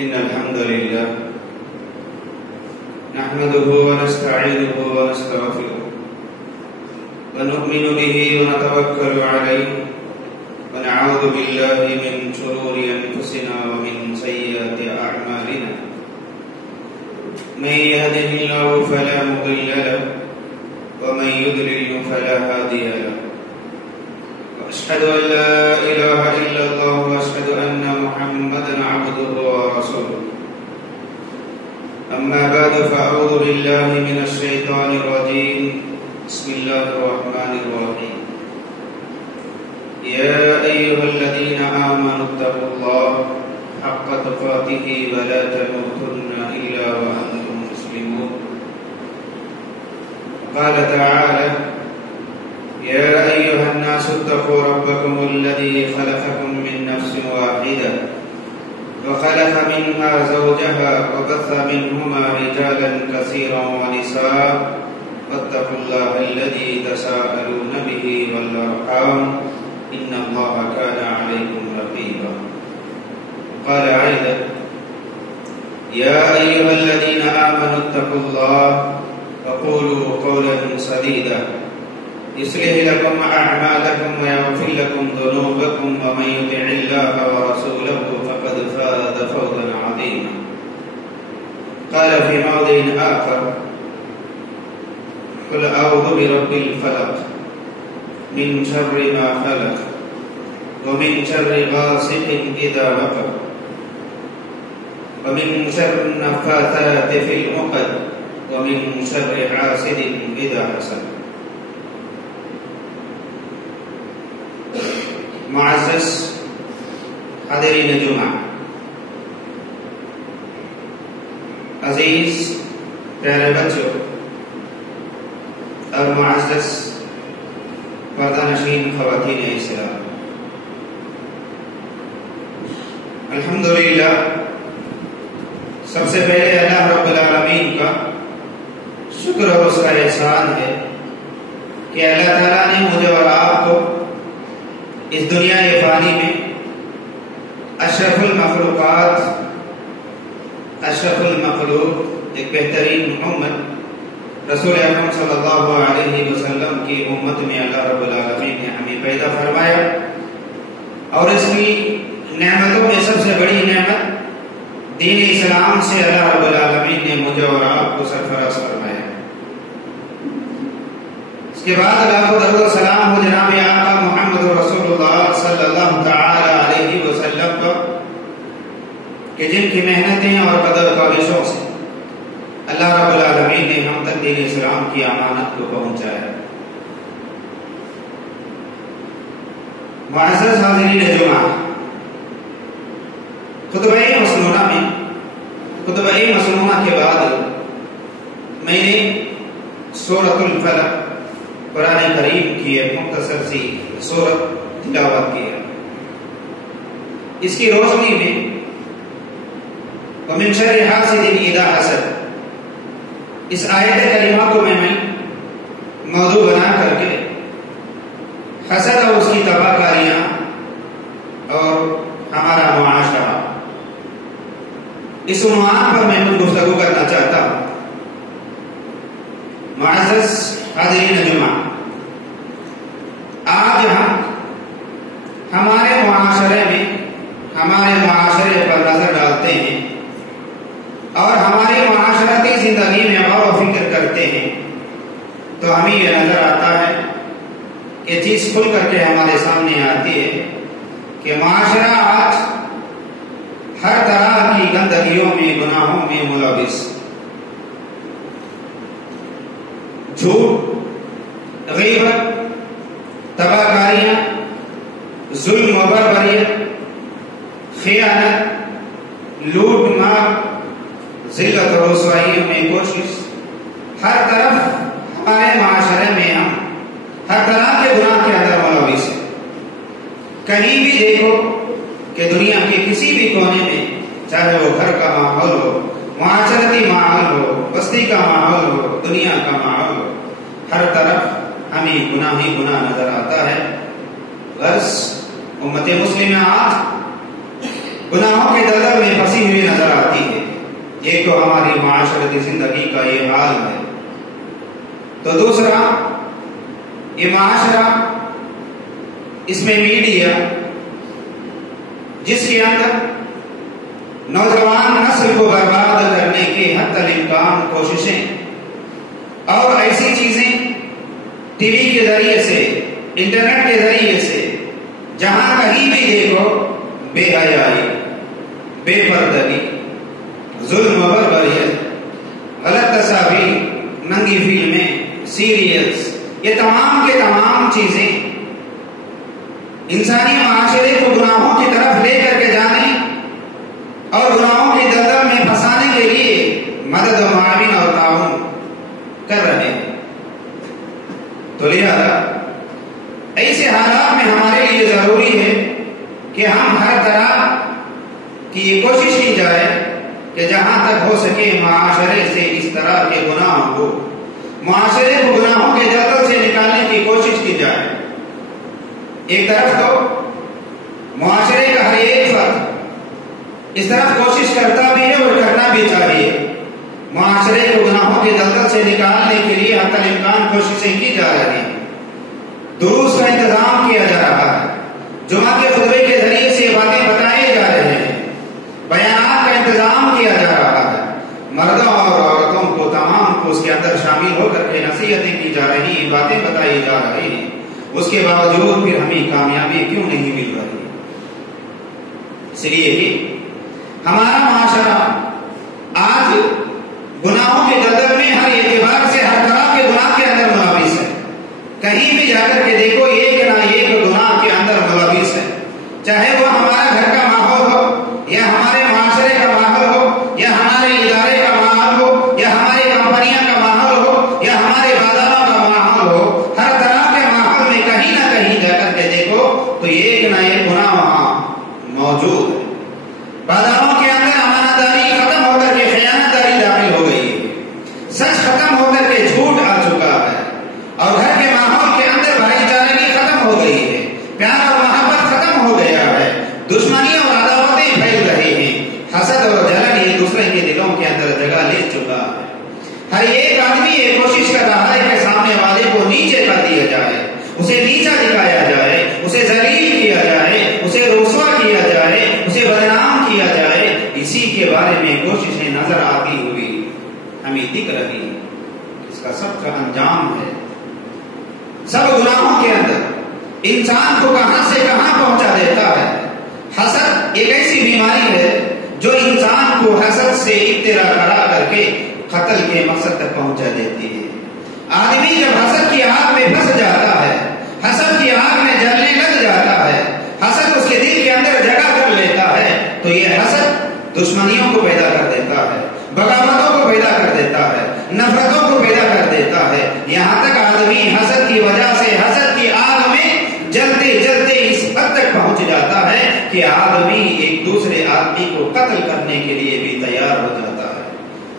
إن الحمد لله نحمده ونستعينه ونستغفره ونؤمن به ونتوكل عليه ونعوذ بالله من شرور أنفسنا ومن سيئات أعمالنا من يهده الله فلا مضل له ومن يضلل فلا هادي له وأشهد أن لا إله إلا الله وأشهد أن محمدا عبده ورسوله أما بعد فأعوذ بالله من الشيطان الرجيم بسم الله الرحمن الرحيم يا أيها الذين آمنوا اتقوا الله حق تقاته ولا تموتن إلا وأنتم مسلمون قال تعالى يا أيها الناس اتقوا ربكم الذي خلقكم من نفس واحدة وخلق منها زوجها وبث منهما رجالا كثيرا ونساء واتقوا الله الذي تساءلون به والأرحام إن الله كان عليكم رقيبا قال أيضا يا أيها الذين آمنوا اتقوا الله وقولوا قولا سديدا يصلح لكم أعمالكم ويغفر لكم ذنوبكم ومن يطع الله ورسوله فقد فاز فوزا عظيما قال في موضع آخر قل أعوذ برب الفلق من شر ما خلق ومن شر غاسق إذا وقب ومن شر النفاثات في العقد ومن شر حاسد إذا حسد. معزز حاضرین جمعہ، عزیز پیارے بچوں اور معزز پردہ نشین خواتین اسلام، الحمدللہ سب سے پہلے اللہ رب العالمین کا شکر اور اس کا احسان ہے کہ اللہ تعالیٰ نے مجھے اور آپ کو اس دنیا فانی میں اشرف المخلوقات، اشرف المخلوق، ایک بہترین محمد رسول اکرم صلی اللہ علیہ وسلم کی امت میں اللہ رب العالمین نے ہمیں پیدا فرمایا، اور اس کی نعمتوں میں سب سے بڑی نعمت دین اسلام سے اللہ رب العالمین نے مجھے اور آپ کو سرفراز فرمایا۔ اس کے بعد اللہ کو درود و سلام ہو جناب آقا محمد رسول اللہ صلی اللہ تعالی علیہ وسلم پر، کہ جن کی محنتیں اور قدر کاوشوں سے اللہ رب العالمین نے ہم تک دین اسلام کی امانت کو پہنچایا۔ معزز حاضرین جمعہ، خطبہ مسنونہ کے بعد میں نے سورۃ الفلق قرآن کریم کی ایک مختصر سی سورت تلاوت کی ہے۔ اس کی روشنی میں وَمِن شَرِّ حَاسِدٍ إِذَا حَسَدَ، اس آیت کریمہ کو میں موضوع بنا کر کے حسد اور اس کی تباہ کاریاں اور ہمارا معاشرہ، اس عنوان پر میں کچھ گفتگو کرنا چاہتا ہوں۔ معزز حاضرین جمعہ، آج ہم ہمارے معاشرے میں ہمارے معاشرے پر نظر ڈالتے ہیں اور ہماری معاشرتی زندگی میں غور و فکر کرتے ہیں تو ہمیں یہ نظر آتا ہے کہ چیز کھل کر کے ہمارے سامنے آتی ہے کہ معاشرہ آج ہر طرح کی گندگیوں میں، گناہوں میں ملوث، جھوٹ، غیبت، تباہ کاریاں، ظلم و بربریت، خیانت، لوٹ مار، ذلت و رسوائیوں میں کوشش، ہر طرف ہمارے معاشرے میں ہم ہر طرح کے گناہ کے اندر ملوث ہیں۔ کہیں بھی دیکھو کہ دنیا کے کسی بھی کونے میں، چاہے وہ گھر کا ماحول ہو، معاشرتی ماحول ہو، بستی کا ماحول ہو، دنیا کا ماحول ہو، ہر طرف ہمیں گناہ ہی گناہ نظر آتا ہے۔ غرض امت مسلمہ آج گناہوں کے دلدل میں پھنسی ہوئی نظر ایک تو ہماری معاشرتی زندگی کا یہ حال ہے، تو دوسرا یہ معاشرہ، اس میں میڈیا جس کے اندر نوجوان نسل کو برباد کرنے کی حتی الامکان کوششیں اور ایسی چیزیں ٹی وی کے ذریعے سے، انٹرنیٹ کے ذریعے سے، جہاں کہیں بھی دیکھو بے حیائی، بے پردگی، ظلم و بربریت، غلط تصاویر، ننگی فلمیں، سیریلز، یہ تمام کے تمام چیزیں انسانی معاشرے کو گناہوں کی طرف لے کر کے جانے اور گناہوں کی دلدل میں پھنسانے کے لیے مدد و معاون اور تعاون کر رہے ہیں۔ تو لہذا ایسے حالات میں ہمارے لیے ضروری ہے کہ ہم ہر طرح کی یہ کوشش کی جائے کہ جہاں تک ہو سکے معاشرے سے اس طرح کے گناہوں کو، معاشرے کو گناہوں کے دلدل سے نکالنے کی کوشش کی جائے۔ ایک طرف تو معاشرے کا ہر ایک فرد اس طرح کوشش کرتا بھی ہے اور کرنا بھی چاہیے، معاشرے کو گناہوں کے دلدل سے نکالنے کے لیے حتی الامکان کوششیں کی جا رہی ہیں، دروس کا انتظام کیا جا رہا ہے، جمعہ کے خطبے کے ذریعے سے باتیں بتائے جا رہے ہیں، بیانات کا انتظام کیا جا رہا ہے، مردوں اور عورتوں کو تمام کو اس کے اندر شامل ہو کر کے نصیحتیں کی جا رہی ہیں، باتیں بتائی جا رہی ہیں، اس کے باوجود پھر ہمیں کامیابی کیوں نہیں مل رہی؟ اس لیے کہ ہمارا معاشرہ آج گناہوں کے دلدل میں ہر اعتبار سے ہر طرح کے گناہ کے اندر ملوث ہے۔ کہیں بھی جا کر کے دیکھو ایک نہ ایک گناہ کے اندر ملوث ہے، چاہے وہ ہمارا گھر کا ماحول ہو یا ہمارے معاشرے کا ماحول ہو یا ہمارے ادارے کا ماحول ہو یا ہماری کمپنیاں کا ماحول ہو یا ہمارے بازاروں کا ماحول ہو، ہر طرح کے ماحول میں کہیں نہ کہیں جا کر کے دیکھو تو ایک نہ ایک گناہ وہاں موجود ہے۔ بازاروں کے اندر امانت داری ختم ہو کر کے خیانت داری داخل ہو گئی ہے، سچ ختم ہو کر کے جھوٹ آ چکا ہے، اور گھر کے ماحول کے اندر بھائی چارگی ختم ہو گئی ہے، پیار اور محبت ختم ہو گیا ہے، دشمنی اور عداوتیں پھیل رہی ہیں، حسد اور جلن ایک دوسرے کے دلوں کے اندر جگہ لے چکا ہے۔ ہر ایک آدمی یہ کوشش کر رہا ہے کہ سامنے والے کو نیچے کر دیا جائے، اسے نیچا دکھایا جائے، اسے ذلیل کیا جائے، اسے رسوا کیا جائے، اسے بدنام کیا جائے۔ اسی کے بارے میں کوششیں نظر آتی ہوئی ہمیں دکھ رہی ہے۔ اس کا سب کا انجام ہے، سب گناہوں کے اندر انسان کو کہاں سے کہاں پہنچا دیتا ہے۔ حسد ایک ایسی بیماری ہے جو انسان کو حسد سے ابتلا کرا کر کے قتل کے مقصد تک پہنچا دیتی ہے۔ آدمی جب حسد کی آگ میں پھنس جاتا ہے، حسد کی آگ میں جلنے لگ جاتا ہے، حسد اس کے دل کے اندر جگہ کر لیتا ہے، تو یہ حسد دشمنیوں کو پیدا کر دیتا ہے، بغاوتوں کو پیدا کر دیتا ہے، نفرتوں کو پیدا کر دیتا ہے، یہاں تک آدمی حسد کی وجہ سے حسد کی آگ میں جلتے جلتے اس حد تک پہنچ جاتا ہے کہ آدمی ایک دوسرے آدمی کو قتل کرنے کے لیے بھی تیار ہو جاتا ہے۔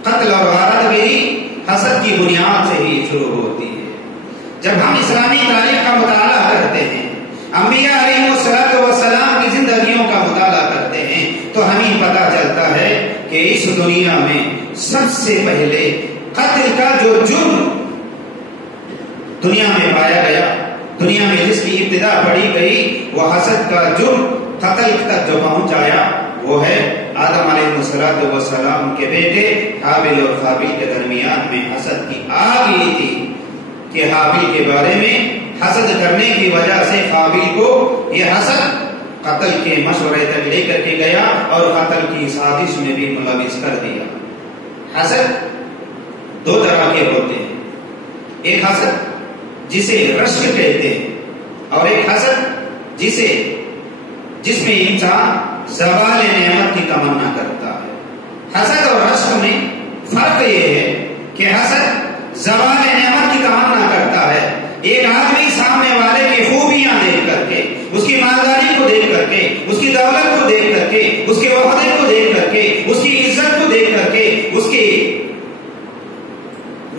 قتل اور غارت گری حسد کی بنیاد سے ہی شروع ہوتی ہے۔ جب ہم اسلامی تاریخ کا مطالعہ کرتے ہیں، انبیاء علیہ السلام کی زندگیوں کا مطالعہ کرتے ہیں، تو ہمیں پتہ چلتا ہے کہ اس دنیا میں سب سے پہلے قتل کا جو جرم دنیا میں پایا گیا، دنیا میں جس کی ابتدا پڑی گئی، وہ حسد کا جرم قتل تک جو پہنچایا وہ ہے آدم علیہ السلام کے بیٹے حابیل اور قابیل کے درمیان میں حسد کی آگ لی تھی کہ حابیل کے بارے میں حسد کرنے کی وجہ سے قابیل کو یہ حسد قتل کے مشورے تک لے کر کے گیا اور قتل کی سازش میں بھی ملوث کر دیا۔ حسد دو طرح کے ہوتے ہیں، ایک حسد جسے رشک کہتے ہیں اور ایک حسد جس میں انسان زوال نعمت کی تمنا کرتا ہے۔ حسد اور رشک میں فرق یہ ہے کہ حسد زوال نعمت کی تمنا کرتا ہے، ایک آدمی سامنے والے کی خوبیاں دیکھ کر کے، اس کی مالداری کو دیکھ کر کے، اس کی دولت کو دیکھ کر کے، اس کے عہدے کو دیکھ کر کے، اس کی عزت کو دیکھ کر کے، اس کی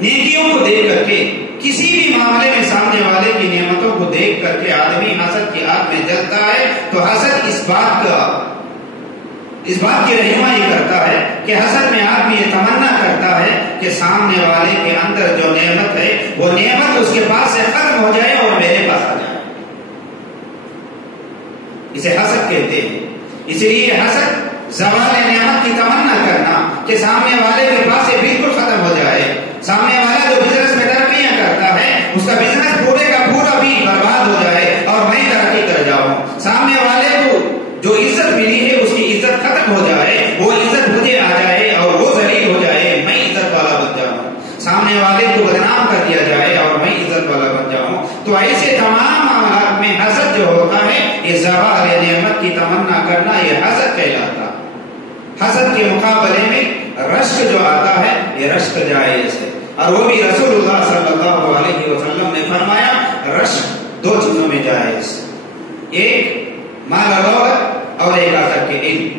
نیکیوں کو دیکھ کر کے، کسی بھی معاملے میں سامنے والے کی نعمتوں کو دیکھ کر کے آدمی حسد کی آگ میں جلتا ہے، تو حسد اس بات کی رہنمائی کرتا ہے کہ حسد میں آدمی یہ تمنا کرتا ہے کہ سامنے والے کے اندر جو نعمت ہے وہ نعمت اس کے پاس سے ختم ہو جائے اور میرے پاس آ جائے. اسے حسد کہتے ہیں. اس لیے حسد زوال نعمت کی تمنا کرنا کہ سامنے والے کے پاس سے بالکل ختم ہو جائے. سامنے والا جو بزنس میں ترقیاں کرتا ہے اس کا بزنس پورے کا پورا بھی برباد ہو جائے اور میں ترقی کر جاؤں. سامنے والے کو جو عزت ملی ہے اس کی عزت ختم ہو جائے, وہ عزت مجھے آ جائے اور وہ ذلیل ہو جائے, میں عزت والا بن جاؤں. سامنے والے کو بدنام کر دیا جائے اور میں عزت والا بن جاؤں. تو ایسے تمام معاملات میں حسد جو ہوتا ہے یہ زوال نعمت کی تمنا کرنا, یہ حسد کہلاتا. حسد کے مقابلے میں رشک جو آتا ہے یہ رشک جائز ہے, اور وہ بھی رسول اللہ صلی اللہ علیہ وسلم نے فرمایا رشک دو چیزوں میں جائز, ایک مال و دولت اور ایک آخر کے علم.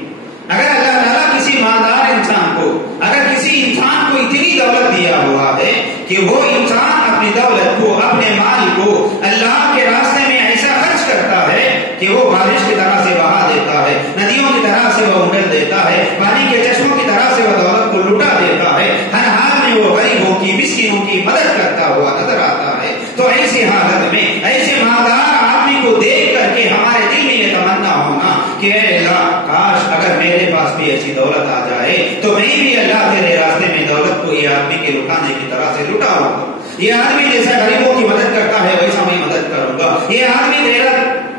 اگر اللہ تعالیٰ کسی مالدار انسان کو, اگر کسی انسان کو اتنی دولت دیا ہوا ہے کہ وہ انسان اپنی دولت کو, اپنے مال کو اللہ کے راستے میں ایسا خرچ کرتا ہے کہ وہ بارش کی طرح سے بہا دیتا ہے, ندیوں کی طرح سے وہ اگل دیتا ہے, پانی کے چشموں کی طرح سے وہ دولت کو لٹا دیتا ہے, ہر حال میں وہ غریبوں کی, مسکینوں کی مدد کرتا ہوا نظر آتا ہے, تو ایسی حالت میں ایسے مالدار آدمی کو دیکھ کر کے ہمارے دل میں یہ تمنا ہونا کہ اے اللہ کاش اگر میرے پاس بھی ایسی دولت آ جائے تو میں بھی اللہ تیرے راستے میں دولت کو یہ آدمی کے لٹانے کی طرح سے لٹاؤں گا. یہ آدمی جیسا غریبوں کی مدد کرتا ہے ویسا میں مدد کروں گا. یہ آدمی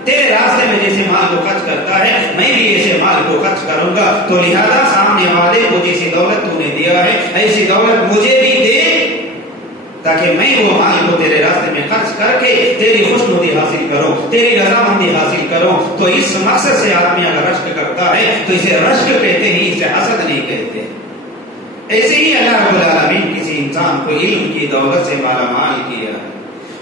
تیرے راستے میں جیسے مال کو خرچ کرتا ہے میں بھی ایسے مال کو خرچ کروں گا. تو لہذا سامنے والے کو جیسی دولت تو نے دیا ہے ایسی دولت مجھے بھی دے تاکہ میں وہ مال کو تیرے راستے میں خرچ کر کے تیری خوشنودی حاصل کروں, تیری رضامندی حاصل کروں. تو اس مقصد سے آدمی اگر رشک کرتا ہے تو اسے رشک کہتے ہیں, اسے حسد نہیں کہتے. ایسے ہی اللہ رب العالمین کسی انسان کو علم کی دولت سے مالا مال کیا,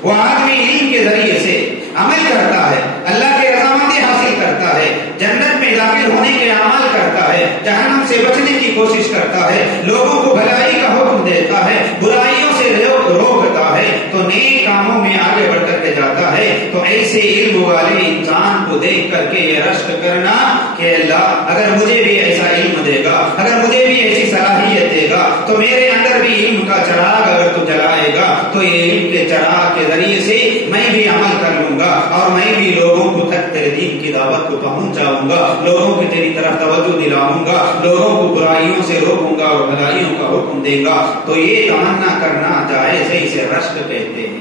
وہ آدمی علم کے ذریعے سے عمل کرتا ہے, اللہ کی رضامندی حاصل کرتا ہے, جنت میں داخل ہونے کے اعمال کرتا ہے, جہنم سے بچنے کی کوشش کرتا ہے, لوگوں کو بھلائی کا حکم دیتا ہے, برائیوں سے روکتا ہے, تو نیک کاموں میں آگے بڑھ کر کے جاتا ہے. تو ایسے علم والے انسان کو دیکھ کر کے یہ رشک کرنا کہ اللہ اگر مجھے بھی ایسا علم دے گا, اگر مجھے بھی ایسی صلاحیت دے گا تو میرے اندر بھی علم کا چراغ اگر تو جلائے گا تو یہ علم کے چراغ کے ذریعے سے میں بھی عمل کر لوں گا اور میں بھی لوگوں کو تک تیرے دین کی دعوت کو پہنچاؤں گا, لوگوں کی تیری طرف توجہ دلاؤں گا, لوگوں کو برائیوں سے روکوں گا اور بھلائیوں کا حکم دے گا. تو یہ تمنا کرنا جائز ہے, اسے رشک کہتے ہیں.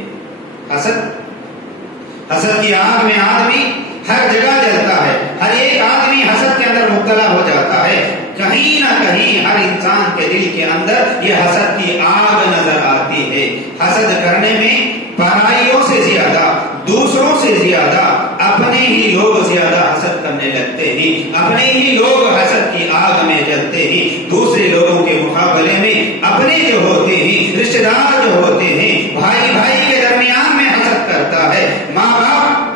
حسد کی آگ میں آدمی ہر جگہ جلتا ہے, ہر ایک آدمی حسد کے اندر مبتلا ہو جاتا ہے. کہیں نہ کہیں ہر انسان کے دل کے اندر یہ حسد کی آگ نظر آتی ہے. حسد کرنے میں پرائیوں سے زیادہ, دوسروں سے زیادہ اپنے ہی لوگ زیادہ حسد کرنے لگتے ہیں, اپنے ہی لوگ حسد کی آگ میں جلتے ہیں. دوسرے لوگوں کے مقابلے میں اپنے جو ہوتے ہیں, رشتے دار جو ہوتے ہیں, بھائی بھائی کے درمیان میں حسد کرتا ہے, ماں باپ,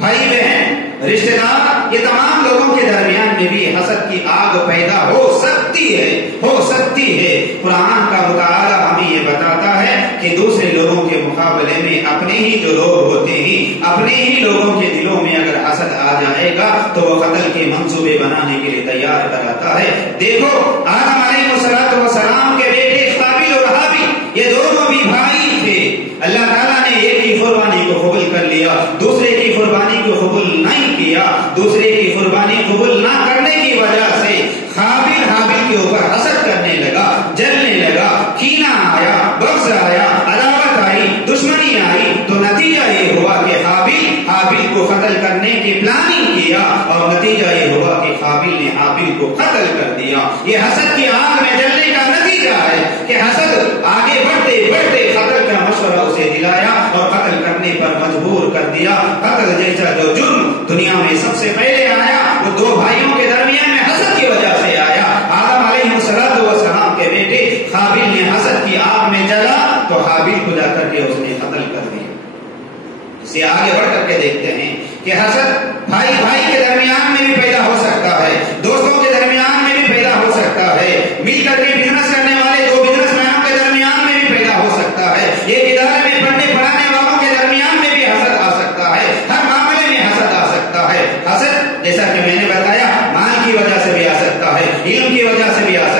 بھائی بہن, رشتے دار, یہ تمام لوگوں کے درمیان میں بھی حسد کی آگ پیدا ہو سکتی ہے, ہو سکتی ہے. قرآن کا مطالعہ ہمیں یہ بتاتا ہے کہ دوسرے لوگوں کے مقابلے میں اپنے ہی جو لوگ ہوتے ہیں, اپنے ہی لوگوں کے دلوں میں اگر حسد آ جائے گا تو وہ قتل کے منصوبے بنانے کے لیے تیار کراتا ہے. دیکھو آدم علیہ السلام کے بیٹے قابیل اور حابیل یہ دونوں بھی بھائی تھے. اللہ تعالیٰ نے ایک کی قربانی کو قبول کر لیا, دوسرے کی قربانی کو قبول نہیں کیا. دوسرے کی قربانی قبول نہ کرنے کی وجہ سے قابیل حابیل کے اوپر حسد کرنے لگا, جلنے لگا, کینہ آیا, بغض آیا, عداوت آئی, دشمنی آئی. تو نتیجہ یہ ہوا کہ حابیل کو قتل کرنے کی پلاننگ کیا اور نتیجہ یہ ہوا کہ قابیل نے حابیل کو قتل کر دیا. یہ حسد کی آگ میں جلنے کا نتیجہ ہے کہ حسد آگے بڑھتے بڑھتے قتل کا مشورہ اسے دلایا اور قتل کرنے پر مجبور کر دیا. قتل جیسا جو جرم دنیا میں سب سے پہلے آیا وہ دو بھائیوں کے درمیان میں حسد کی وجہ سے آیا. آدم علیہ السلام کے بیٹے قابیل نے حسد کی آگ میں جلا تو حابیل کو جا کر کے اس نے قتل کر دیا. اسے آگے بڑھ کر کے دیکھتے ہیں کہ حسد بھائی بھائی کے درمیان میں بھی پیدا ہو سکتا ہے, دوستوں کے درمیان میں بھی پیدا ہو سکتا ہے, مل کر کے بزنس کرنے والے دو بزنس مینوں کے درمیان میں بھی پیدا ہو سکتا ہے, ایک ادارے میں پڑھنے پڑھانے والوں کے درمیان میں بھی حسد آ سکتا ہے, ہر معاملے میں حسد آ سکتا ہے. حسد جیسا کہ میں نے بتایا مال کی وجہ سے بھی آ سکتا ہے, علم کی وجہ سے بھی آ سکتا ہے,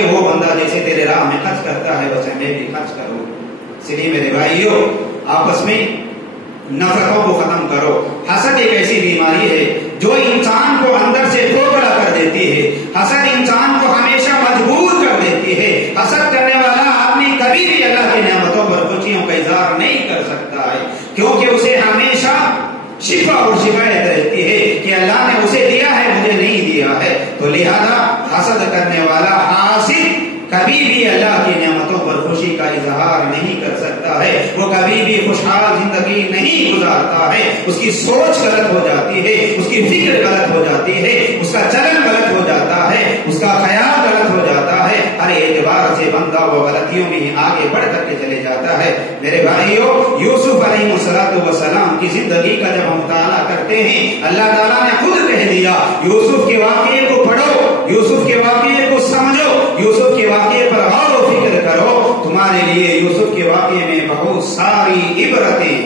کہ وہ بندہ جیسے تیرے راہ میں خرچ کرتا ہے ویسے میں بھی خرچ کروں. اس لیے میرے بھائیوں آپس میں نفرتوں کو ختم کرو. حسد ایک ایسی بیماری ہے جو انسان کو اندر سے کھوکھلا کر دیتی ہے. حسد انسان کو ہمیشہ مجبور کر دیتی ہے. حسد کرنے والا آدمی کبھی بھی اللہ کی نعمتوں پر خوشیوں کا اظہار نہیں کر سکتا ہے, کیونکہ اسے ہمیشہ شفا اور شکایت رہتی ہے کہ اللہ نے اسے دیا ہے مجھے نہیں دیا ہے. تو لہذا حسد کرنے والا حاسد کبھی بھی اللہ کی نعمتوں پر خوشی کا اظہار نہیں کر سکتا ہے. وہ کبھی بھی خوشحال زندگی نہیں گزارتا ہے. اس کی سوچ غلط ہو جاتی ہے, اس کی فکر غلط ہو جاتی ہے, اس کا چلن غلط ہو جاتا ہے, اس کا خیال غلط ہو جاتا ہے. ہر اعتبار سے بندہ وہ غلطیوں میں آگے بڑھ کر کے چلے جاتا ہے. میرے بھائیوں یوسف علیہ السلام کی زندگی کا جب ہم مطالعہ کرتے ہیں اللہ تعالیٰ نے خود کہہ دیا یوسف کے واقعے کو پڑھو, یوسف کے واقعے کو سمجھو, یوسف کے واقعے پر غور و فکر کرو. تمہارے لیے یوسف کے واقعے میں بہت ساری عبرتیں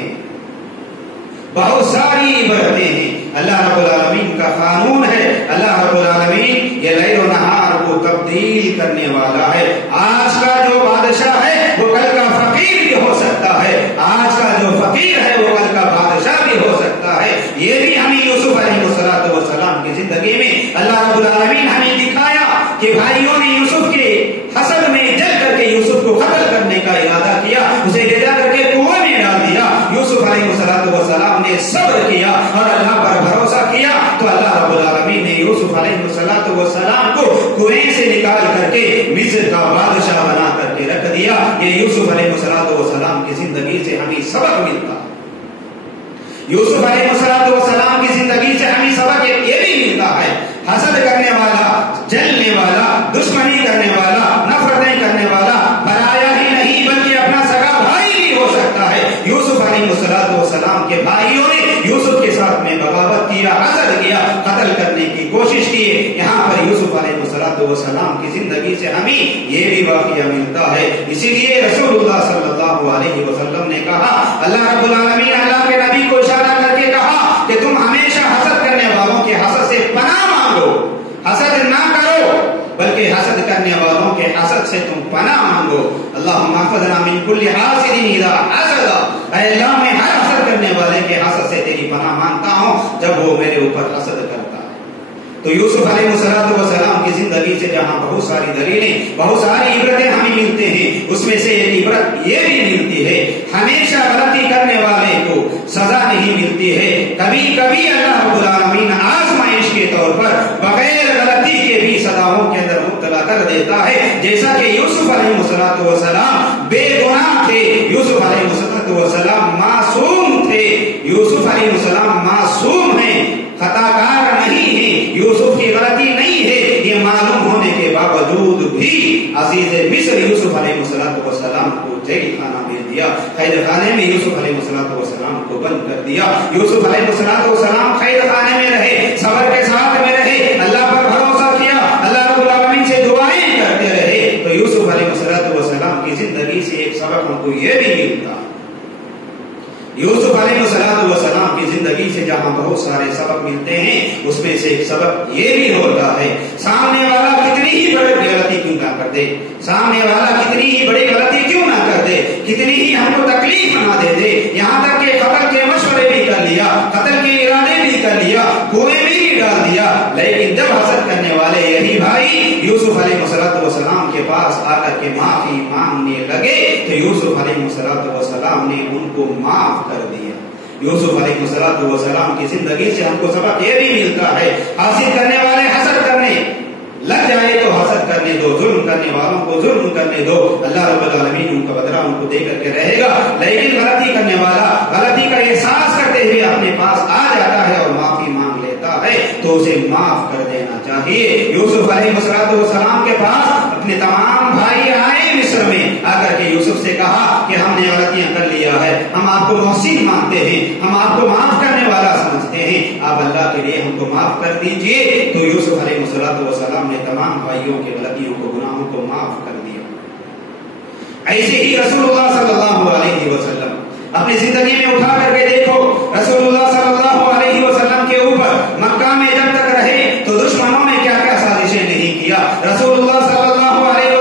ہیں. اللہ رب العالمین کا قانون ہے. اللہ رب العالمین یہ لیل و نہار کو تبدیل کرنے والا ہے. آج کا جو بادشاہ ہے وہ کل کا فقیر بھی ہو سکتا ہے, آج کا جو فقیر ہے وہ کل کا بادشاہ بھی ہو سکتا ہے. یہ بھی ہمیں یوسف علیہ السلام کی زندگی میں اللہ رب العالمین ہمیں دکھایا کہ بھائیوں نے یوسف کے حسد میں جل کر کے یوسف کو قتل کرنے کا ارادہ کیا, اسے لے جا کر کے کنویں میں ڈال دیا. یوسف علیہ السلام نے صبر کیا اور اللہ پر بھروسہ کیا تو اللہ رب العالمین نے یوسف علیہ السلام کو کنویں سے نکال کر کے مصر کا بادشاہ بنا کر کے رکھ دیا. یہ یوسف علیہ السلام کی زندگی سے ہمیں سبق ملتا. یوسف علیہ السلام کی زندگی سے ہمیں سبق یہ بھی ملتا ہے حسد کرنے والا, جلنے والا, دشمنی کرنے والا, نفرتیں کرنے والا پرایا ہی نہیں بلکہ اپنا سگا بھائی بھی ہو سکتا ہے. یوسف علیہ السلام کے بھائیوں نے یوسف کے ساتھ میں بغاوت کیا, حسد کیا, قتل کرنے کی کوشش کی. یہاں پر یوسف علیہ السلام کی زندگی سے ہمیں یہ بھی واقعہ ملتا ہے. اسی لیے رسول اللہ صلی اللہ علیہ وسلم نے کہا, اللہ رب العالمین اللہ کے نبی کو اشارہ کر کے کہا کہ تم ہمیشہ حسد کرنے والوں کے حسد سے پناہ مانگو. حسد نہ کرو بلکہ حسد کرنے والوں کے حسد سے تم پناہ مانگو. اللہم احفظنا من کل حاسد اذا حسد, اے اللہ میں ہر حسد کرنے والے کے حسد سے تیری پناہ مانگتا ہوں جب وہ میرے اوپر حسد کرتا ہے. تو یوسف علیہ السلام کی زندگی سے جہاں بہت ساری دلیلیں, بہت ساری عبرتیں ہمیں ملتے ہیں, اس میں سے ایک عبرت یہ بھی ملتی ہے ہمیشہ غلطی کرنے والے کو سزا نہیں ملتی ہے. کبھی کبھی اللہ رب العالمین آزمائش کے طور پر بغیر غلطی کے بھی سزاؤں کے اندر مبتلا کر دیتا ہے. جیسا کہ یوسف علیہ السلام بے گناہ تھے, یوسف علیہ السلام معصوم تھے, یوسف علیہ السلام معصوم ہیں, خطا کار نہیں ہے, یوسف کی غلطی نہیں ہے. یہ معلوم ہونے کے باوجود بھی عزیز مصر یوسف علیہ السلام کو جیل خانہ بھیج دیا. قید خانے میں یوسف علیہ السلام کو بند کر دیا. یوسف علیہ السلام قید خانے میں رہے, صبر کے ساتھ میں رہے, اللہ پر بھروسہ کیا, اللہ رب العالمین سے دعائیں کرتے رہے. تو یوسف علیہ السلام کی زندگی سے ایک سبق ہم کو یہ بھی ملتا. یوسف علیہ السلام کی زندگی سے جہاں بہت سارے سبق ملتے ہیں اس میں سے ایک سبق یہ بھی ہوتا ہے سامنے والا کتنی ہی بڑی غلطی کیوں نہ کر دے, سامنے والا کتنی ہی بڑی غلطی کیوں نہ کر دے, کتنی ہی ہم کو تکلیف نہ دے دے, یہاں تک کہ قتل کے مشورے بھی کر لیا, قتل کے ارادے بھی کر لیا, کنویں بھی ڈال دیا, لیکن جب حسد کرنے والے یہی بھائی یوسف علیہ السلام کے پاس آ کر کے معافی مانگنے لگے تو یوسف علیہ السلام نے ان کو معاف کر دیا. یوسف علیہ السلام کی زندگی سے ہم کو سبق یہ بھی ملتا ہے حسد کرنے والے حسد کرنے لگ جائے تو حسد کرنے دو, ظلم کرنے والوں کو ظلم کرنے دو, اللہ رب العالمین ان کا بدلہ ان کو دے کر کے رہے گا. لیکن غلطی کرنے والا غلطی کا احساس کرتے ہوئے اپنے پاس آ جاتا ہے اور معافی مانگ لیتا ہے تو اسے معاف کر دینا چاہیے. یوسف علیہ السلام کے پاس اپنے تمام بھائی آئے مصر میں, آ کر کے یوسف سے کہا کہ ہم نے غلطیاں کر لیا ہے, ہم آپ کو محسن مانتے ہیں, ہم آپ کو معاف کرنے والا سمجھتے ہیں, آپ اللہ کے لیے ہم کو معاف کر دیجئے. تو یوسف علیہ السلام نے تمام بھائیوں کے غلطیوں کو, گناہوں کو معاف کر دیا. ایسے ہی رسول اللہ صلی اللہ علیہ وسلم اپنی زندگی میں اٹھا کر کے دیکھو, رسول اللہ صلی اللہ علیہ وسلم کے اوپر مکہ میں جب تک رہے تو دشمنوں نے کیا کیا سازشیں نہیں کیا. رسول اللہ صلی اللہ علیہ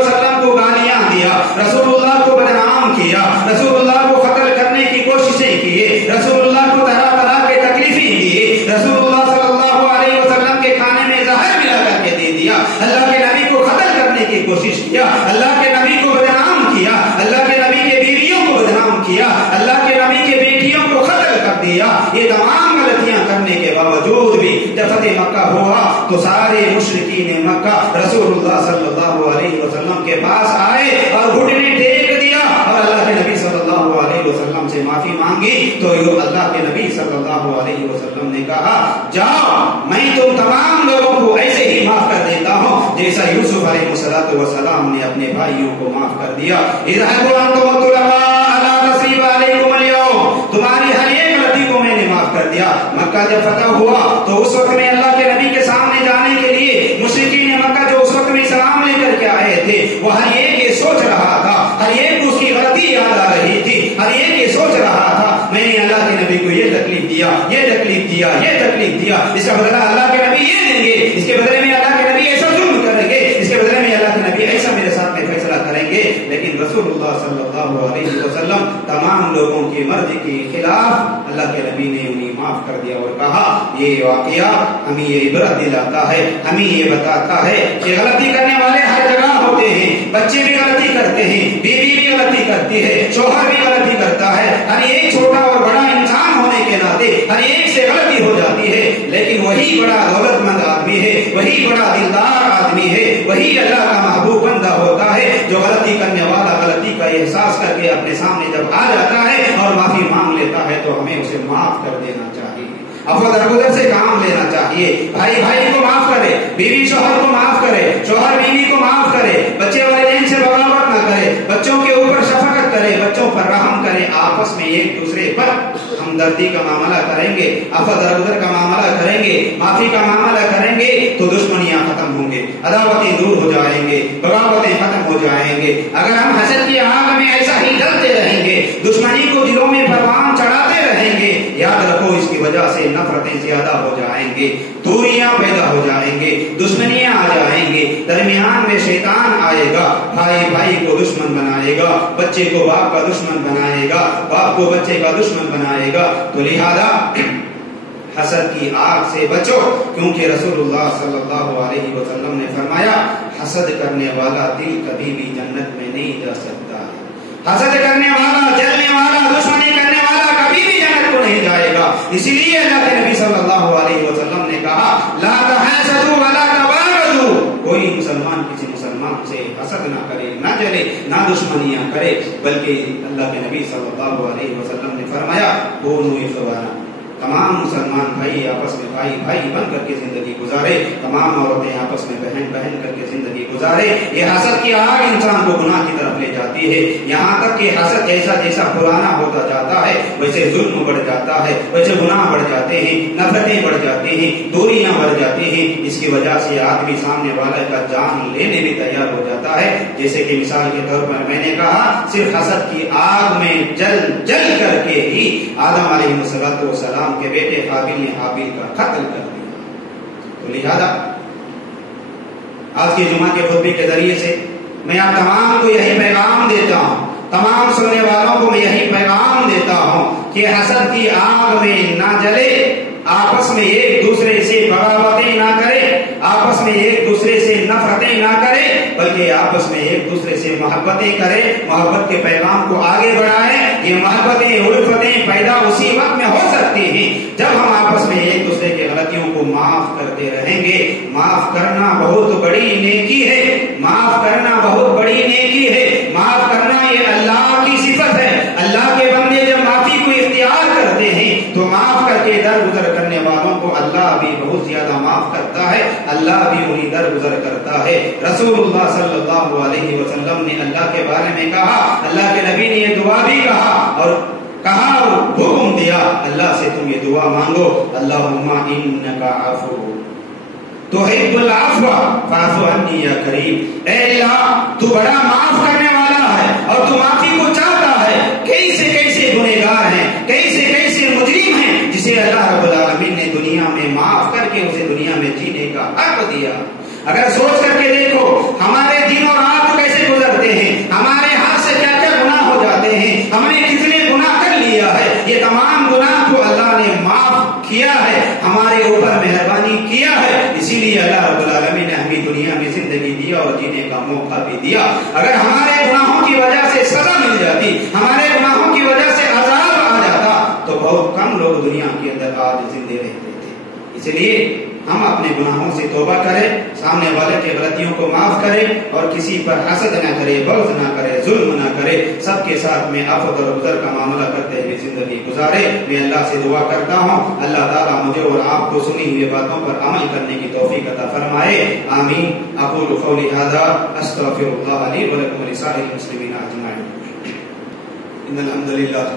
اللہ کے نبی کو قتل کرنے کی کوشش کیا، اللہ کے نبی کو بدنام کیا، اللہ کے نبی کے بیویوں کو بدنام کیا، اللہ کے نبی کے بیٹیوں کو قتل کر دیا، یہ تمام غلطیاں کرنے کے باوجود بھی جب فتح مکہ ہوا تو سارے مشرکین مکہ رسول اللہ صلی اللہ علیہ وسلم کے پاس آئے اور گھٹنے ٹیک دیا اور اللہ کے نبی صلی اللہ علیہ وسلم سے معافی مانگی تو اللہ کے نبی صلی اللہ علیہ وسلم نے کہا جاؤ میں تم تمام لوگوں کو ایسے ہی معاف کر دیتا ہوں جیسا یوسف علیہ السلام نے اپنے بھائیوں کو معاف کر دیا۔ تمہاری ہر ایک غلطی کو میں نے معاف کر دیا۔ مکہ جب فتح ہوا تو اس وقت میں اللہ کے نبی کے سامنے جانے کے لیے مشرکین مکہ جو اس وقت میں اسلام لے کر کے آئے تھے وہ ہر ایک یہ سوچ رہا تھا، ہر ایک کو اس کی غلطی یاد آ رہی تھی، ہر ایک یہ سوچ رہا تھا میں نے اللہ کے نبی کو یہ تکلیف دیا، یہ تکلیف دیا، یہ تکلیف دیا، اس کا بدلہ اللہ کے نبی یہ دیں گے، اس کے بدلے میں اللہ کے نبی ایسا ظلم کریں گے، اس کے بدلے میں اللہ کے نبی ایسا میرے ساتھ میں فیصلہ کریں گے۔ لیکن رسول اللہ صلی اللہ علیہ وسلم تمام لوگوں کی مرضی کے خلاف اللہ کے نبی نے انہیں معاف کر دیا اور کہا یہ واقعہ ہمیں یہ عبرت دلاتا ہے، ہمیں یہ بتاتا ہے کہ غلطی کرنے والے ہر جگہ ہوتے ہیں، بچے بھی غلطی کرتے ہیں، بیوی بھی غلطی کرتی ہے، شوہر بھی غلطی کرتا ہے، ہر ایک چھوٹا اور بڑا انسان ہونے کے ناطے ہر ایک سے غلطی ہو جاتی ہے، لیکن وہی بڑا دولت مند آدمی ہے، وہی بڑا دلدار آدمی ہے، وہی اللہ کا محبوب بندہ ہوتا ہے جو غلطی کرنے والا غلطی کا احساس کر کے اپنے سامنے جب آ جاتا ہے اور معافی مانگ لیتا ہے تو ہمیں اسے معاف کر دینا چاہیے، عفو درگزر سے کام لینا چاہیے، بھائی بھائی کو معاف کرے، بیوی شوہر کو معاف کرے، شوہر بیوی کو معاف کرے، بچے والدین سے بغاوت نہ کرے، بچوں کے اوپر شفقت کرے، بچوں پر رحم کرے، آپس میں ایک دوسرے پر ہمدردی کا معاملہ کریں گے، عفو درگزر کا معاملہ کریں گے، معافی کا معاملہ کریں گے تو دشمنیاں ختم ہوں گے، عداوتیں دور ہو جائیں گے، بغاوتیں ختم ہو جائیں گے۔ اگر ہم حسد کی آگ میں ایسا ہی جلتے رہیں گے، دشمنی کو دلوں میں پروان چڑھاتے رہیں گے، یاد رکھو اس کی وجہ سے نفرتیں زیادہ ہو جائیں گے، دوریاں پیدا ہو جائیں گے، دشمنیاں آ جائیں گے، درمیان میں شیطان آئے گا، بھائی بھائی کو دشمن بنائے گا، بچے کو باپ کا دشمن بنائے گا، باپ کو بچے کا دشمن بنائے گا۔ تو لہذا حسد کی آگ سے بچو، کیونکہ رسول اللہ صلی اللہ علیہ وسلم نے فرمایا حسد کرنے والا دل کبھی بھی جنت میں نہیں جا سکتا، حسد کرنے والا، جلنے والا، دشمنی کرنے والا کبھی بھی جنت کو نہیں جائے گا۔ اسی لیے اللہ کے نبی صلی اللہ علیہ وسلم نے کہا لا تحاسدوا ولا تباغضوا، کوئی مسلمان کسی مسلمان سے حسد نہ کرے، نہ جلے، نہ دشمنیاں کرے، بلکہ اللہ کے نبی صلی اللہ علیہ وسلم نے فرمایا کونوا اخوانا، تمام مسلمان بھائی آپس میں بھائی بھائی بن کر کے زندگی گزارے، تمام عورتیں آپس میں بہن بہن کر کے زندگی گزارے۔ یہ حسد کی آگ انسان کو گناہ کی طرف لے جاتی ہے، یہاں تک کہ حسد جیسا جیسا پرانا ہوتا جاتا ہے ویسے ظلم بڑھ جاتا ہے، ویسے گناہ بڑھ جاتے ہیں، نفرتیں بڑھ جاتی ہیں، دوریاں بڑھ جاتی ہیں۔ اس کی وجہ سے آدمی سامنے والے کا جان لینے بھی تیار ہو جاتا ہے، جیسے کہ مثال کے طور پر میں نے کہا صرف حسد کی آگ میں جل جل کر کے ہی آدم علیہ السلام کے بیٹے قابیل نے حابیل کا قتل کر دیا۔ تو لہذا آج کے جمعہ کے خطبے کے ذریعے سے میں آپ تمام کو یہی پیغام دیتا ہوں، تمام سننے والوں کو میں یہی پیغام دیتا ہوں کہ حسد کی آگ میں نہ جلے، آپس میں ایک دوسرے سے بغاوتیں نہ کرے، آپس میں ایک دوسرے سے نفرتیں نہ کرے، بلکہ آپس میں ایک دوسرے سے محبتیں کرے، محبت کے پیغام کو آگے بڑھائے۔ یہ محبتیں الفتیں پیدا اسی وقت میں ہو سکتی ہیں جب ہم آپس میں ایک دوسرے کے غلطیوں کو معاف کرتے رہیں گے۔ معاف کرنا بہت بڑی نیکی ہے، معاف کرنا بہت بڑی نیکی ہے، معاف کرنا یہ اللہ کی صفت ہے۔ اللہ کے بندے جب معافی کو اختیار کرتے ہیں تو معاف کر کے درگزر کرنے والوں کو اللہ بھی بہت زیادہ معاف کرتا ہے، اللہ بھی انہیں درگزر کرتا ہے۔ رسول اللہ صلی اللہ علیہ وسلم نے اللہ کے بارے میں کہا، اللہ کے نبی نے یہ دعا بھی کہا اور کہا اور حکم دیا اللہ سے تم یہ دعا مانگو، اللہم انک عفو تحب العفو فاعف عنی یا کریم۔ اے اللہ تو بڑا معاف کرنے والا ہے اور تو معافی کو چاہتا ہے۔ کیسے کیسے گنہگار ہیں، کیسے کیسے مجرم ہیں جسے اللہ رب العالمین نے دنیا میں معاف کر کے اسے دنیا میں جینے کا حق دیا۔ اگر سوچ کر کے دیکھو ہمارے دن اور رات کیسے گزرتے ہیں، ہمارے ہاتھ سے کیا کیا گناہ ہو جاتے ہیں، ہم نے کتنے گناہ کر لیا ہے، یہ تمام گناہ کو اللہ نے معاف کیا ہے۔ ہمارے اوپر مہربانی کیا ہے، اسی لیے اللہ رب العالمین نے ہمیں دنیا میں زندگی دیا اور جینے کا موقع بھی دیا۔ اگر ہمارے گناہوں کی وجہ سے سزا مل جاتی، ہمارے گناہوں کی وجہ سے عذاب آ جاتا، تو بہت کم لوگ دنیا کے اندر آج زندے رہتے تھے۔ اس لیے ہم اپنے گناہوں سے توبہ کریں، سامنے والے کے غلطیوں کو معاف کریں اور کسی پر حسد نہ کرے، بغض نہ کرے، ظلم نہ کرے، سب کے ساتھ میں عفو و گزر کا معاملہ کرتے ہوئے زندگی گزارے۔ میں اللہ سے دعا کرتا ہوں اللہ تعالیٰ مجھے اور آپ کو سنی ہوئی باتوں پر عمل کرنے کی توفیق عطا فرمائے، آمین۔ اقول قولی ھذا استغفر اللہ لی ولکم ولسائر المسلمین اجمعین۔ ان الحمد للہ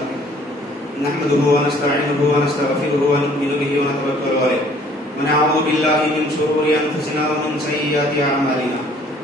نحمده ونستعینه ونستغفره ونؤمن به ونتوکل علیہ ونعوذ بالله من شرور أنفسنا ومن سيئات أعمالنا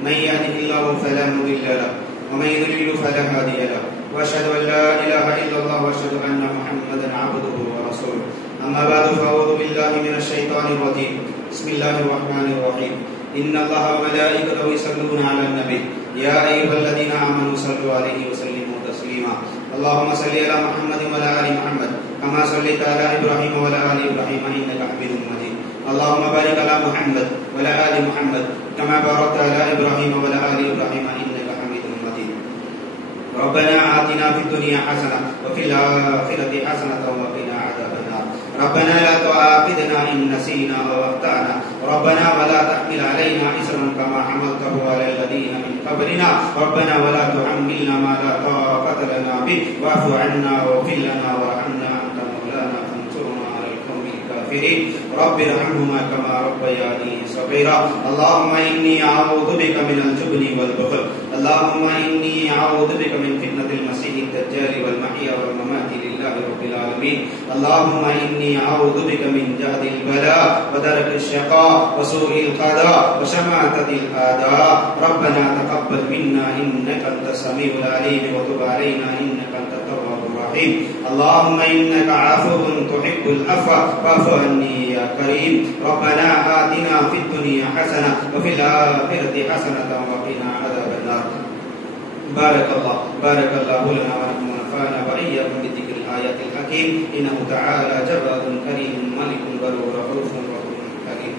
من يهده الله فلا مضل له ومن يضلل فلا هادي له وأشهد أن لا إله إلا الله وأشهد أن محمدا عبده ورسوله أما بعد فأعوذ بالله من الشيطان الرجيم بسم الله الرحمن الرحيم إن الله وملائكته يصلون على النبي يا أيها الذين آمنوا صلوا عليه وسلموا تسليما اللهم صل على محمد وعلى آل محمد كما صليت على إبراهيم وعلى آل إبراهيم إنك حميد مجيد اللهم بارك على محمد وعلى آل محمد كما باركت على إبراهيم وعلى آل إبراهيم إنك حميد مجيد ربنا آتنا في الدنيا حسنة وفي الآخرة حسنة وقنا عذاب النار ربنا لا تؤاخذنا إن نسينا أو أخطأنا ربنا ولا تحمل علينا إصرا كما حملته على الذين من قبلنا ربنا ولا تحملنا ما لا طاقة لنا به واعف عنا واغفر لنا وارحمنا أنت مولانا فانصرنا على القوم الكافرين رب ارحمهما كما ربياني صغيرا اللهم إني أعوذ بك من الجبن والبخل اللهم إني أعوذ بك من فتنة المسيح الدجال والمحيا والممات لله رب العالمين اللهم إني أعوذ بك من جهد البلاء ودرك الشقاء وسوء القضاء وشماتة الأعداء ربنا تقبل منا إنك أنت السميع العليم وتب علينا إنك أنت التواب الرحيم اللهم إنك عفو تحب العفو فاعف عني يا كريم ربنا آتنا في الدنيا حسنة وفي الآخرة حسنة وقنا عذاب النار بارك الله لنا ولكم ونفعنا وإياكم بذكر الآيات الحكيم إنه تعالى جواد كريم ملك برور رؤوف رحيم حكيم